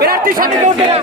প্রার্থীর সাথে ভোট দেবেন।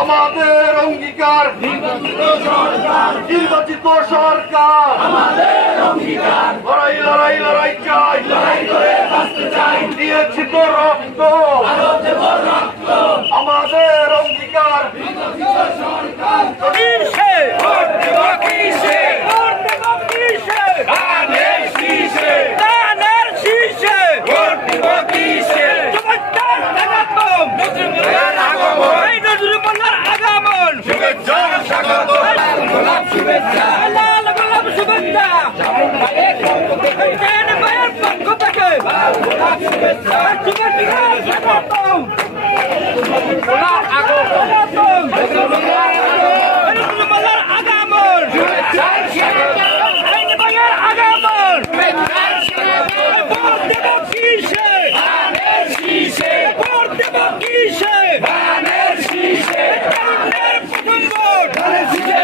আমাদের অঙ্গীকার নির্বাচিত সরকার, আমাদের অঙ্গীকার লড়াই লড়াই লড়াই চাই, লড়াই করে বাঁচতে চাই, দিয়েছি তো রক্ত, আরো দেব রক্ত, আমাদের অঙ্গীকার নির্বাচিত সরকার। কিসে ভোট দেব, কিসে ভোট দেব, কিসে ধানের শীষে, ধানের শীষে ভোট দেব, কিসে চমৎকার স্বাগতম নজরুলের আগমন, এই নজরুলের আগমন, শুভেচ্ছা স্বাগত, গোলাপ শুভেচ্ছা, লাল গোলাপ শুভেচ্ছা, কেন ভাইয়ের পক্ষ থেকে গোলাপ শুভেচ্ছা, শুভেচ্ছা স্বাগতম, গোলাপ আগমন, নজরুলের আগমন, শুভেচ্ছা স্বাগত, আইন ভাইয়ের আগমন, শুভেচ্ছা স্বাগত, ভোট দেব কিসে ধানের শীষে, ভোট দেব কিসে ধানের শীষে, ধানের প্রথম ভোট ধানের শীষে।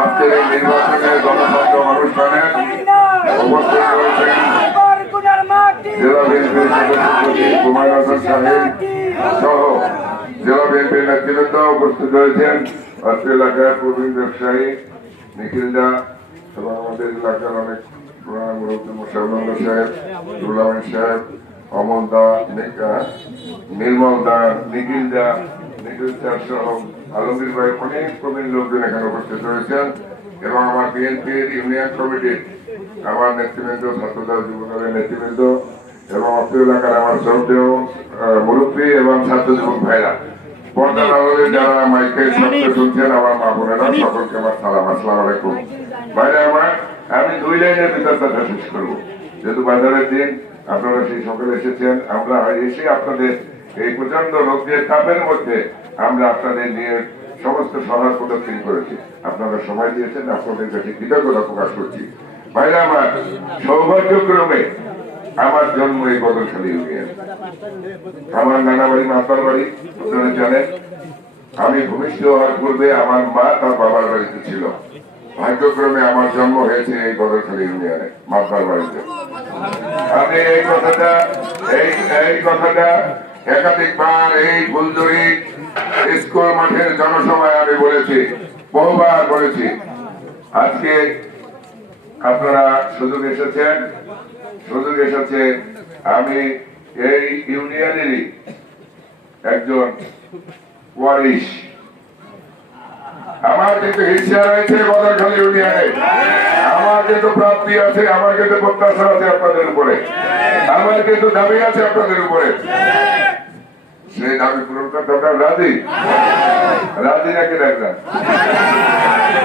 আজকের এই নির্বাচনের গণতন্ত্র অনুষ্ঠানে উপস্থিত রয়েছেন জেলা বিএনপির সভাপতি কুমার হাসান সাহেব সহ জেলা বিএনপির নেতৃবৃন্দ উপস্থিত রয়েছেন। আজকে এলাকার প্রবীণ ব্যবসায়ী নিখিল দা এবং আমাদের এলাকার অনেক মোশারফ সাহেব, রুলামিন সাহেব, অমল দা, নির্মল দা, নিখিল দা, নিখিল চার সহ আলমগীর ভাই, অনেক প্রবীণ লোকজন এখানে উপস্থিত রয়েছেন এবং আমার বিএনপির ইউনিয়ন কমিটির আমার নেতৃবৃন্দ, ছাত্রদল যুবদলের নেতৃবৃন্দ এবং অত্র এলাকার আমার শ্রদ্ধেয় মুরব্বী এবং ছাত্র যুবক ভাইরা, পর্দার আড়ালে যারা মাইকের শব্দ শুনছেন, আমার মা বোনেরা, সকলকে আমার সালাম, আসসালামু আলাইকুম। ভাইরা আমার, আমি 2 লাইনের ভিতর কথা শেষ করবো, যেহেতু বাজারের দিন, আপনারা সেই সকালে এসেছেন। আমরা এসে আপনাদের এই প্রচন্ড রোদের তাপের মধ্যে আমরা আপনাদের নিয়ে সমস্ত সহায় প্রদর্শন করেছি। আপনারা সময় দিয়েছেন, আপনাদের কাছে কৃতজ্ঞতা প্রকাশ করছি। ভাইরা আমার, সৌভাগ্যক্রমে আমার জন্ম এই বদলখালী ইউনিয়ন, আমার নানা বাড়ি মাতার বাড়ি, আপনারা জানেন। আমি ভূমিষ্ঠ হওয়ার পূর্বে আমার মা তার বাবার বাড়িতে ছিল। ভাগ্যক্রমে আমার জন্ম হয়েছে এই বদরখালী ইউনিয়নে মাতার বাড়িতে। আমি এই কথাটা একাধিকবার এই ফুলজুরি স্কুল মাঠের জনসভায় আমি বলেছি, বহুবার বলেছি। আজকে আপনারা সুযোগ এসেছে আমি এই ইউনিয়নেরই একজন ওয়ারিশ। আমার কিন্তু হিংসা রয়েছে বদরখালী ইউনিয়নে, আমার কিন্তু প্রাপ্তি আছে, আমার কিন্তু প্রত্যাশা আছে আপনাদের উপরে, আমার কিন্তু দাবি আছে আপনাদের উপরে। সেই দাবি পূরণ করতে আপনার রাজি নাকি দেখবেন?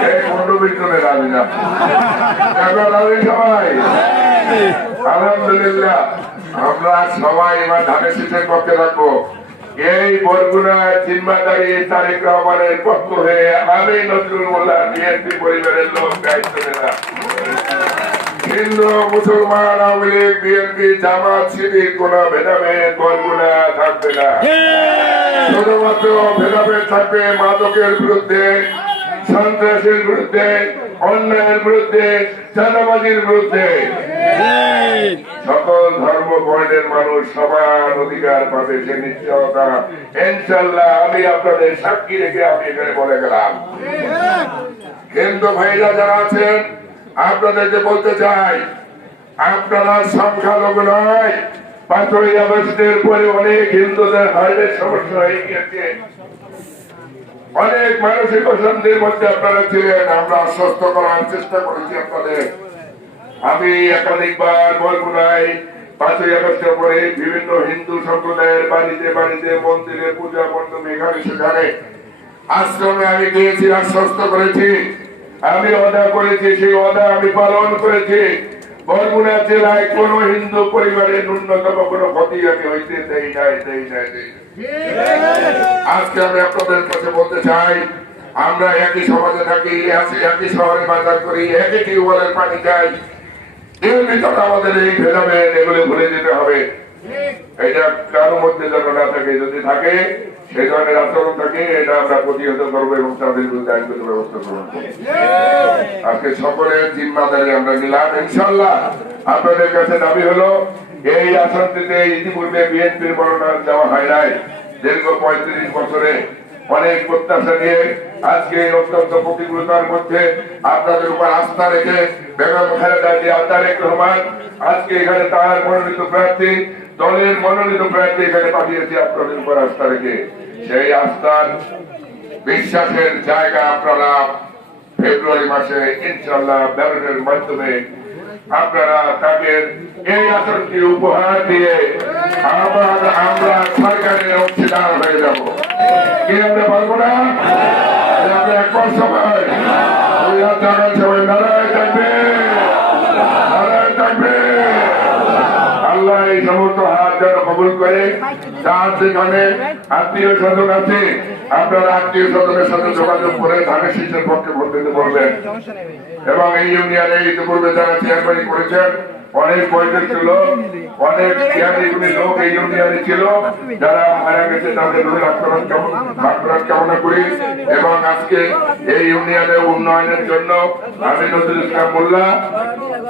এই মন্ডবিক্রমে রাজি না, রাজি সবাই? আলহামদুলিল্লাহ, আমরা সবাই এবার ধানের শীষের পক্ষে রাখবো। এই বরগুনা জিম্মাদারি তারেক রহমানের পক্ষ হয়ে আমি নজরুল মোল্লা বিএনপি পরিবারের লোক দায়িত্ব নিলাম। হিন্দু মুসলমান আওয়ামী লীগ বিএনপি জামাত শিবির কোন ভেদাভেদ বরগুনা থাকবে না। শুধুমাত্র ভেদাভেদ থাকবে মাদকের বিরুদ্ধে, সন্ত্রাসের বিরুদ্ধে, অন্যায়ের বিরুদ্ধে, চাঁদাবাজির বিরুদ্ধে। সকল ধর্ম বর্ণের মানুষ সমান অধিকার পাবে, সে নিশ্চয়তা ইনশাআল্লাহ আমি আপনাদের সাক্ষী রেখে আমি এখানে বলে গেলাম। কিন্তু ভাইরা যারা আছেন আপনাদেরকে বলতে চাই, আপনারা সংখ্যালঘু নয়। 5ই আগস্টের পরে অনেক হিন্দুদের হার্টের সমস্যা হয়ে গিয়েছে, অনেক মানসিক অশান্তির মধ্যে আপনারা ছিলেন। আমরা আশ্বস্ত করার চেষ্টা করেছি আপনাদের। আমি একাধিকবার বরগুনায় 5ই আগস্টের পরে বিভিন্ন হিন্দু সম্প্রদায়ের বাড়িতে বাড়িতে, মন্দিরে, পূজা মণ্ডপ, এখানে সেখানে আশ্রমে আমি গিয়েছি, আশ্বস্ত করেছি, আমি ওয়াদা করেছি, সেই ওয়াদা আমি পালন করেছি। বরগুনা জেলায় কোন হিন্দু পরিবারের ন্যূনতম কোন ক্ষতি আমি হইতে দেই নাই। আজকে আমি আপনাদের কাছে বলতে চাই, আমরা একই সমাজে থাকি, একই শহরে বাজার করি, একই টিউবওয়েলের পানি খাই। এর ভিতরে আমাদের এই ভেদাভেদ এগুলো ভুলে যেতে হবে। এটা কারোর মধ্যে যেন না থাকে, যদি থাকে সেই ধরনের আচরণ থাকে, এটা আমরা প্রতিহত করবো এবং তাদের বিরুদ্ধে আইনগত ব্যবস্থা গ্রহণ করবো। আজকে সকলের জিম্মাদারি আমরা নিলাম ইনশাআল্লাহ। আপনাদের কাছে দাবি হলো, এই আসনটিতে ইতিপূর্বে বিএনপির মনোনয়ন দেওয়া হয় নাই। দীর্ঘ 35 বছরে অনেক প্রত্যাশা নিয়ে আজকে অত্যন্ত প্রতিকূলতার মধ্যে আপনাদের উপর আস্থা রেখে বেগম খালেদা জিয়া তারেক রহমান আজকে এখানে তার মনোনীত প্রার্থী, দলের মনোনীত প্রার্থী এখানে পাঠিয়েছে আপনাদের উপর আস্থা রেখে। সেই আস্থার বিশ্বাসের জায়গা আপনারা ফেব্রুয়ারি মাসে ইনশাআল্লাহ ব্যালটের মাধ্যমে আপনারা তাদের এই আসনটি উপহার দিয়ে আমরা সরকারের অংশীদার হয়ে যাব। কি আমরা পারবো না? আমরা একবার সবাই সবাই নারায়ণ থাকবে, নারায়ণ থাকবে। আল্লাহ এই সমস্ত হাত যেন কবুল করে। যার যেখানে আত্মীয় স্বজন আছে আপনারা আত্মীয় স্বজনের সাথে যোগাযোগ করে ধানের শীষের পক্ষে ভোট দিতে পারবেন। এবং এই ইউনিয়নে ইতিপূর্বে যারা চেয়ারম্যান করেছেন, অনেক বয়সের ছিল, অনেক জ্ঞানীগুলি লোক এই ইউনিয়নে ছিল, যারা মারা গেছে তাদের আত্মরাত কামনা করি। এবং আজকে এই ইউনিয়নের উন্নয়নের জন্য আমি নজরুল ইসলাম মোল্লা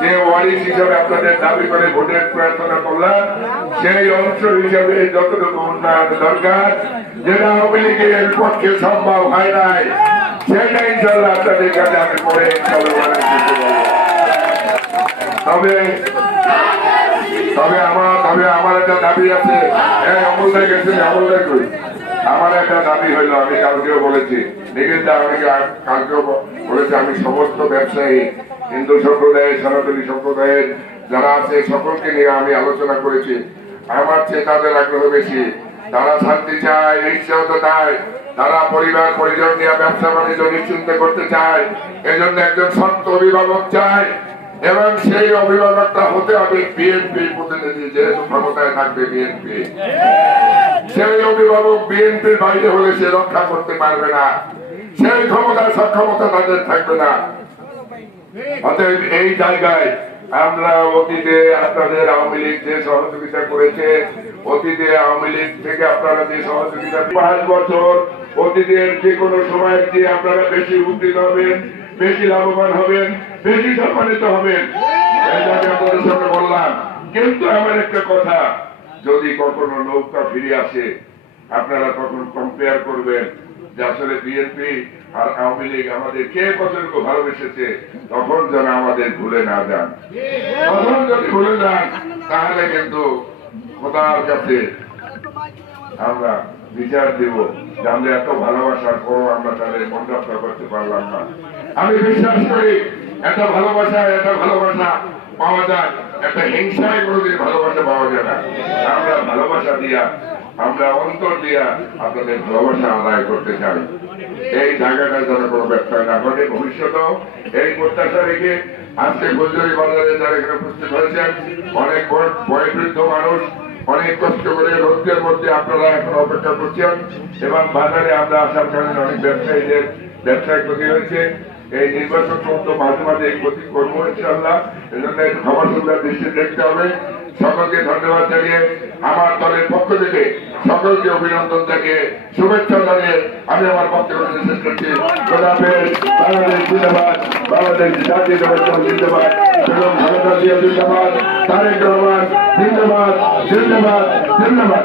যে ওয়ারিশ হিসাবে আপনাদের দাবি করে ভোটের প্রার্থনা করলাম, সেই অংশ হিসাবে যতটুকু উন্নয়ন দরকার, যেটা আওয়ামী লীগের পক্ষে সম্ভব হয় নাই, সেটা ইনশাল্লাহ আপনাদের কাছে আমি পরে তবে আমার একটা দাবি আছে। আমলদায় গেছে, আমলদায় করি। আমার একটা দাবি হইলো, আমি কালকেও বলেছি, নিজের আমি কালকেও বলেছি, আমি সমস্ত ব্যবসায়ী হিন্দু সম্প্রদায়ের, সনাতনী সম্প্রদায়ের যারা আছে সকলকে নিয়ে আমি আলোচনা করেছি। আমার চেয়ে তাদের আগ্রহ বেশি, তারা শান্তি চায়, নিশ্চয়তা চায়, তারা পরিবার পরিজন নিয়ে ব্যবসা বাণিজ্য নিশ্চিন্ত করতে চায়। এজন্য একজন সন্ত অভিভাবক চায়, এবং সেই অভিভাবকটা হতে হবে বিএনপি প্রতিনিধি, যেহেতু ক্ষমতায় থাকবে বিএনপি। সেই অভিভাবক বিএনপির বাইরে হলে সে রক্ষা করতে পারবে না, সেই ক্ষমতা সক্ষমতা তাদের থাকবে না। অতএব এই জায়গায় আমরা অতীতে আপনাদের আওয়ামী লীগ যে সহযোগিতা করেছে, অতীতে আওয়ামী লীগ থেকে আপনারা যে সহযোগিতা 5 বছর অতীতের যে কোনো সময় যে আপনারা বেশি উদ্দিন হবেন, বেশি লাভবান হবেন, বেশি সম্মানিত হবেন। এটা আমি আপনাদের সামনে বললাম। কিন্তু আমার একটা কথা, যদি কখনো নৌকা ফিরে আসে, আপনারা তখন কম্পেয়ার করবেন যে আসলে বিএনপি আর আওয়ামী লীগ আমাদের কে কতটুকু ভালোবেসেছে, তখন যেন আমাদের ভুলে না যান। তখন যদি ভুলে যান তাহলে কিন্তু খোদার কাছে আমরা বিচার দেব যে আমরা এত ভালোবাসার পর আমরা তাদের মন রক্ষা করতে পারলাম না। আমি বিশ্বাস করি এত ভালোবাসা পাওয়া যায়, একটা হিংসায় কোনোদিন ভালোবাসা পাওয়া যায় না। আমরা ভালোবাসা দিয়া, আমরা অন্তর দিয়া আপনাদের ভালোবাসা আদায় করতে চাই। এই জায়গাটা যেন কোনো ব্যবসায় না ঘটে। ভবিষ্যতেও এই প্রত্যাশা রেখে আজকে ফুলঝুরি বাজারে যারা এখানে উপস্থিত হয়েছেন, অনেক বয়োবৃদ্ধ মানুষ অনেক কষ্ট করে রোদের মধ্যে আপনারা এখন অপেক্ষা করছেন, এবং বাজারে আমরা আসার কারণে অনেক ব্যবসায়ীদের ব্যবসায় ক্ষতি হয়েছে। এই নির্বাচন কিন্তু মাঝে মাঝে এই ক্ষতি করবো ইনশাআল্লাহ। এজন্য খবর সুবিধা দৃষ্টি দেখতে হবে। সকলকে ধন্যবাদ জানিয়ে আমার দলের পক্ষ থেকে সকলকে অভিনন্দন জানিয়ে শুভেচ্ছা জানিয়ে আমি আমার বক্তব্য শেষ করছি। খোদা হাফেজ। বাংলাদেশ জিন্দাবাদ, বাংলাদেশ জাতীয়তাবাদী দল জিন্দাবাদ, বেগম খালেদা জিয়া জিন্দাবাদ, তারেক রহমান জিন্দাবাদ, জিন্দাবাদ, জিন্দাবাদ।